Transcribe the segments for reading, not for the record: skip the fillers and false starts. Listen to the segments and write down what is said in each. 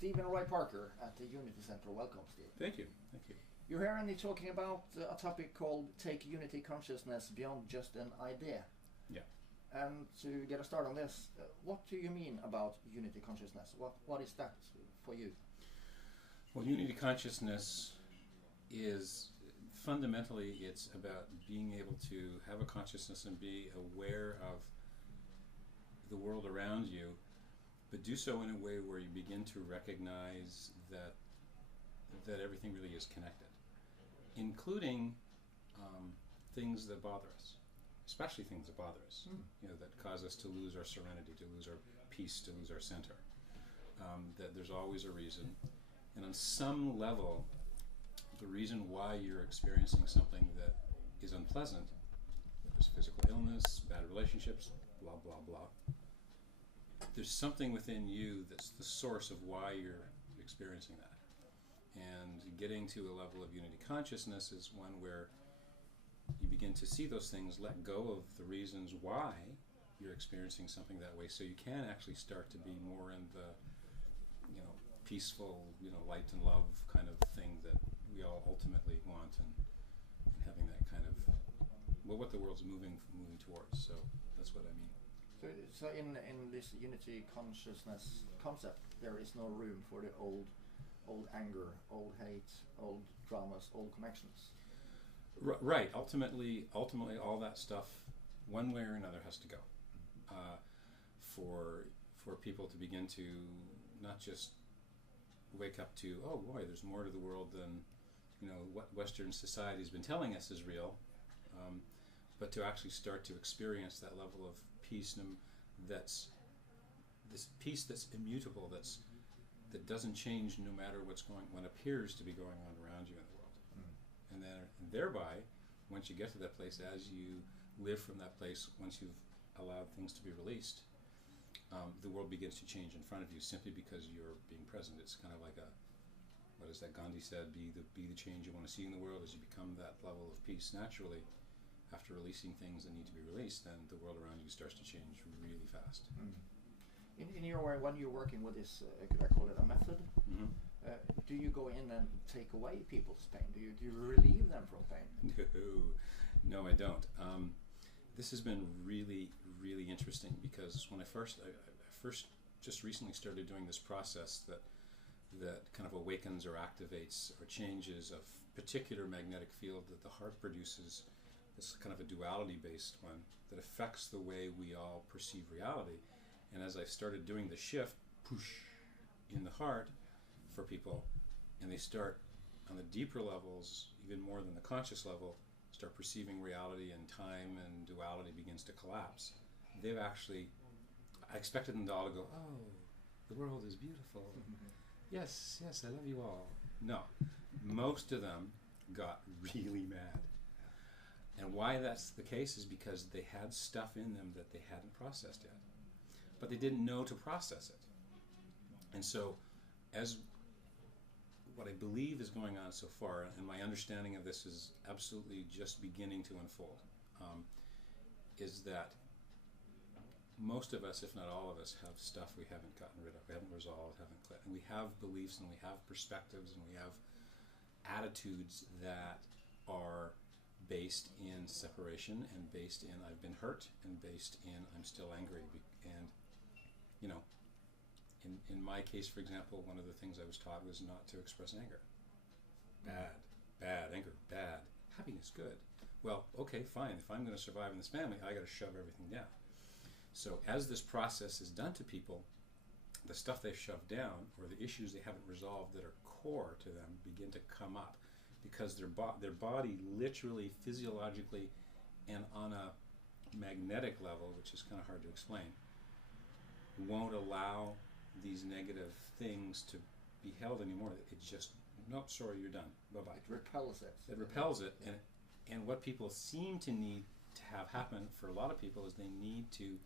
Stephen Roy Parker at the Unity Center. Welcome, Steve. Thank you. Thank you. You're here and you're talking about a topic called Take Unity Consciousness Beyond Just an Idea. Yeah. And to get a start on this, what do you mean about Unity Consciousness? What is that for you? Well, Unity Consciousness is fundamentally, it's about being able to have a consciousness and be aware of the world around you, but do so in a way where you begin to recognize that everything really is connected, including things that bother us, especially things that bother us, you know, that cause us to lose our serenity, to lose our peace, to lose our center. That there's always a reason, and on some level, the reason why you're experiencing something that is unpleasant, there's physical illness, bad relationships, blah, blah, blah. There's something within you that's the source of why you're experiencing that. And getting to a level of unity consciousness is one where you begin to see those things, let go of the reasons why you're experiencing something that way, so you can actually start to be more in the, you know, peaceful, you know, light and love kind of thing that we all ultimately want, and having that kind of, well, what the world's moving towards. So that's what I mean. So in this unity consciousness concept, there is no room for the old anger, old hate, old dramas, old connections. Right. Ultimately, all that stuff, one way or another, has to go. For people to begin to not just wake up to, oh boy, there's more to the world than, you know, what Western society has been telling us is real, but to actually start to experience that level of peace, that's this peace that's immutable, that doesn't change no matter what appears to be going on around you in the world. And thereby, once you get to that place, as you live from that place, once you've allowed things to be released, the world begins to change in front of you simply because you're being present. It's kind of like what is that Gandhi said, be the change you want to see in the world. As you become that level of peace naturally, after releasing things that need to be released, then the world around you starts to change really fast. In your way, when you're working with this, could I call it a method? Do you go in and take away people's pain? Do you relieve them from pain? No, I don't. This has been really, really interesting, because when I first just recently started doing this process that kind of awakens or activates or changes a particular magnetic field that the heart produces. It's kind of a duality-based one that affects the way we all perceive reality. And as I started doing the shift, push, in the heart for people, and they start on the deeper levels, even more than the conscious level, start perceiving reality, and time and duality begins to collapse. They've actually, I expected them all to go, oh, the world is beautiful. Yes, I love you all. No, most of them got really mad. And why that's the case is because they had stuff in them that they hadn't processed yet. But they didn't know to process it. And so, as what I believe is going on so far, and my understanding of this is absolutely just beginning to unfold, is that most of us, if not all of us, have stuff we haven't gotten rid of, we haven't resolved, haven't cleared. And we have beliefs, and we have perspectives, and we have attitudes that are based in separation, and based in I've been hurt, and based in I'm still angry. And, you know, in my case, for example, one of the things I was taught was not to express anger. Bad, anger, bad. Happiness, good. Well, okay, fine. If I'm going to survive in this family, I got to shove everything down. So as this process is done to people, the stuff they've shoved down, or the issues they haven't resolved that are core to them, begin to come up, because their body literally, physiologically, and on a magnetic level, which is kind of hard to explain, won't allow these negative things to be held anymore. It just, nope, sorry, you're done. Bye-bye. It repels it. It repels it, and what people seem to need to have happen for a lot of people is they need to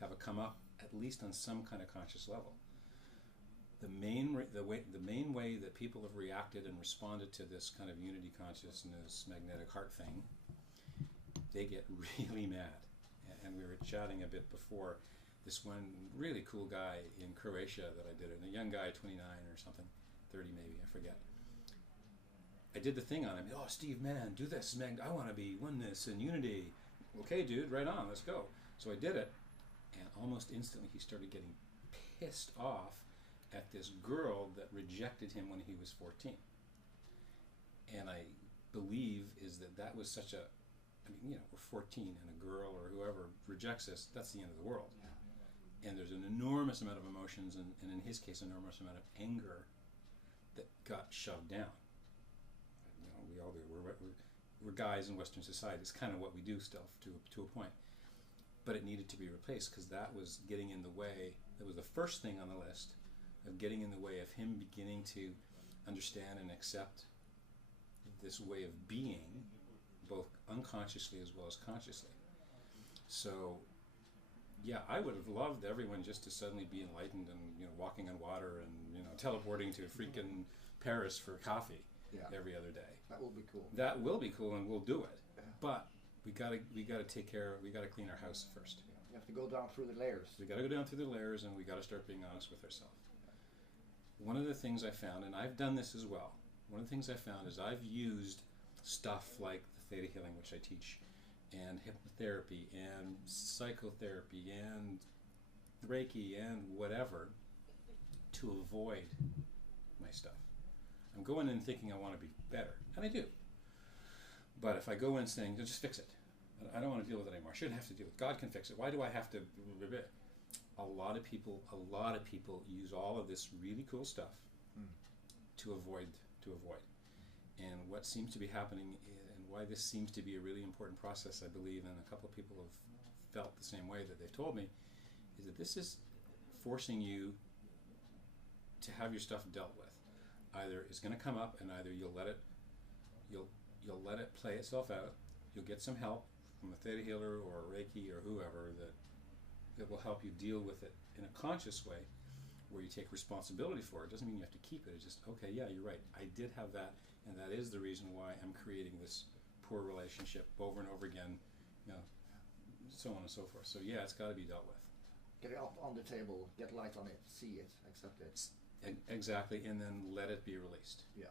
have it come up at least on some kind of conscious level. The main way that people have reacted and responded to this kind of unity consciousness, magnetic heart thing, they get really mad. And we were chatting a bit before this one really cool guy in Croatia that I did it, and a young guy, 29 or something, 30 maybe, I forget. I did the thing on him. Oh, Steve, man, do this, man. I want to be oneness and unity. Okay, dude, right on, let's go. So I did it, and almost instantly he started getting pissed off at this girl that rejected him when he was 14. And I believe is that was such a, I mean, you know, we're 14 and a girl or whoever rejects us, that's the end of the world. Yeah. And there's an enormous amount of emotions, and in his case, an enormous amount of anger that got shoved down. You know, we all do. We're guys in Western society. It's kind of what we do still to a point. But it needed to be replaced because that was getting in the way. That was the first thing on the list of getting in the way of him beginning to understand and accept this way of being, both unconsciously as well as consciously. So, yeah, I would have loved everyone just to suddenly be enlightened and, you know, walking on water and, you know, teleporting to freaking Paris for coffee every other day. That will be cool. That will be cool, and we'll do it. Yeah. But we gotta take care. We gotta clean our house first. Yeah. You have to go down through the layers. We gotta go down through the layers, and we gotta start being honest with ourselves. Yeah. One of the things I found, and I've done this as well. One of the things I found is I've used stuff like the theta healing, which I teach, and hypnotherapy, and psychotherapy, and Reiki, and whatever, to avoid my stuff. I'm going in thinking I want to be better, and I do. But if I go in saying, just fix it, I don't want to deal with it anymore. I shouldn't have to deal with it. God can fix it. Why do I have to? A lot of people use all of this really cool stuff to avoid. And what seems to be happening, and why this seems to be a really important process, I believe, and a couple of people have felt the same way that they've told me, is that this is forcing you to have your stuff dealt with. Either it's going to come up, and either you'll let it play itself out. You'll get some help from a theta healer or a Reiki or whoever that will help you deal with it in a conscious way, where you take responsibility for it. Doesn't mean you have to keep it. It's just, okay, yeah, you're right. I did have that, and that is the reason why I'm creating this poor relationship over and over again, you know, so on and so forth. So yeah, it's got to be dealt with. Get it up on the table, get light on it, see it, accept it. Exactly, and then let it be released. Yeah.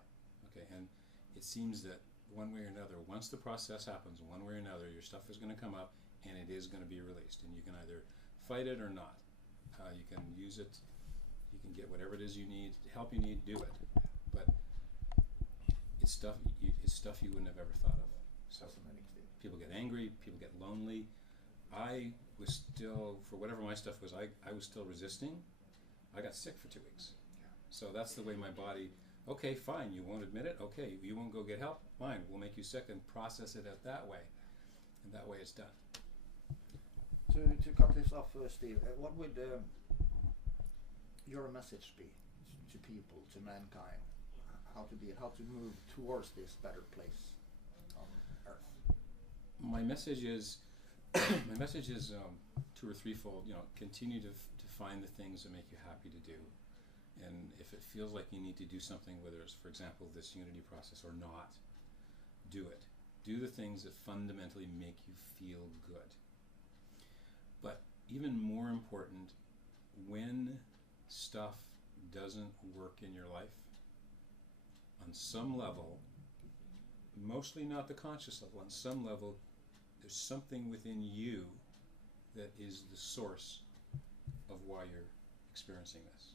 Okay, and it seems that one way or another, once the process happens, one way or another, your stuff is going to come up, and it is going to be released, and you can either fight it or not. You can use it. You can get whatever it is you need, help you need, do it. But it's stuff you wouldn't have ever thought of. So people get angry, people get lonely. I was still, for whatever my stuff was, I was still resisting. I got sick for 2 weeks. Yeah. So that's the way my body, okay, fine, you won't admit it, okay, you won't go get help, fine, we'll make you sick and process it out that way. And that way it's done. To cut this off, Steve, what would your message be to people, to mankind, how to move towards this better place on Earth? My message is two or threefold. You know, continue to find the things that make you happy to do, and if it feels like you need to do something, whether it's, for example, this unity process or not, do it. Do the things that fundamentally make you feel good. But even more important, when stuff doesn't work in your life, on some level, mostly not the conscious level, on some level, there's something within you that is the source of why you're experiencing this.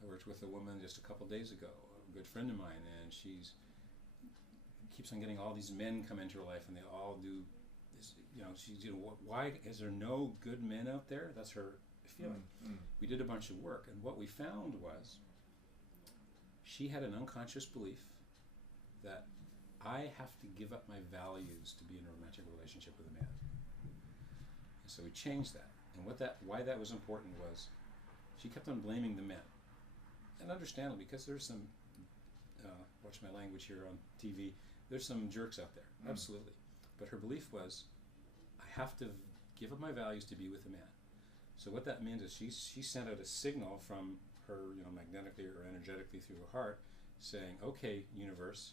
I worked with a woman just a couple days ago, a good friend of mine, and she's keeps on getting all these men come into her life, and they all do this. You know, she's, you know, why is there no good men out there? That's her feeling. We did a bunch of work, and what we found was she had an unconscious belief that I have to give up my values to be in a romantic relationship with a man. And so we changed that. And why that was important was she kept on blaming the men. And understandably, because there's some, watch my language here on TV, there's some jerks out there, absolutely. But her belief was, I have to give up my values to be with a man. So what that means is she sent out a signal from her, you know, magnetically or energetically through her heart, saying, okay, universe,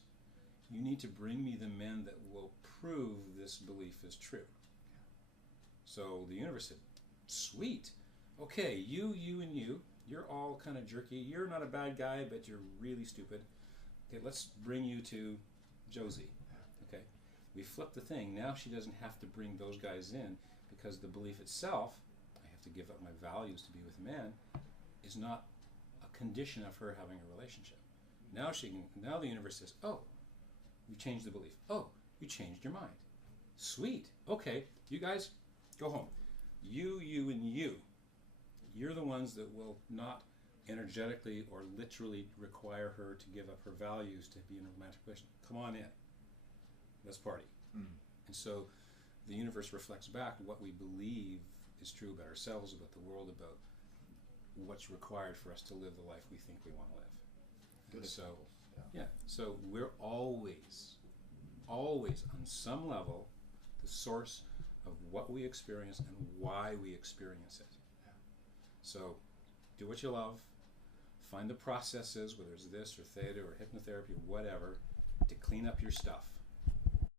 you need to bring me the men that will prove this belief is true. So the universe said, Sweet. Okay, you, and you. You're all kind of jerky. You're not a bad guy, but you're really stupid. Okay, let's bring you to Josie. Okay, we flip the thing. Now she doesn't have to bring those guys in because the belief itself, I have to give up my values to be with men, is not a condition of her having a relationship. Now now the universe says, oh, you changed the belief. Oh, you changed your mind. Sweet. Okay, you guys, go home. You, and you. You're the ones that will not energetically or literally require her to give up her values to be in a romantic relationship. Come on in. Let's party. And so the universe reflects back what we believe is true about ourselves, about the world, about what's required for us to live the life we think we want to live. Good so, yeah. So we're always on some level the source of what we experience and why we experience it. Yeah. So do what you love, find the processes, whether it's this or theta or hypnotherapy or whatever, to clean up your stuff.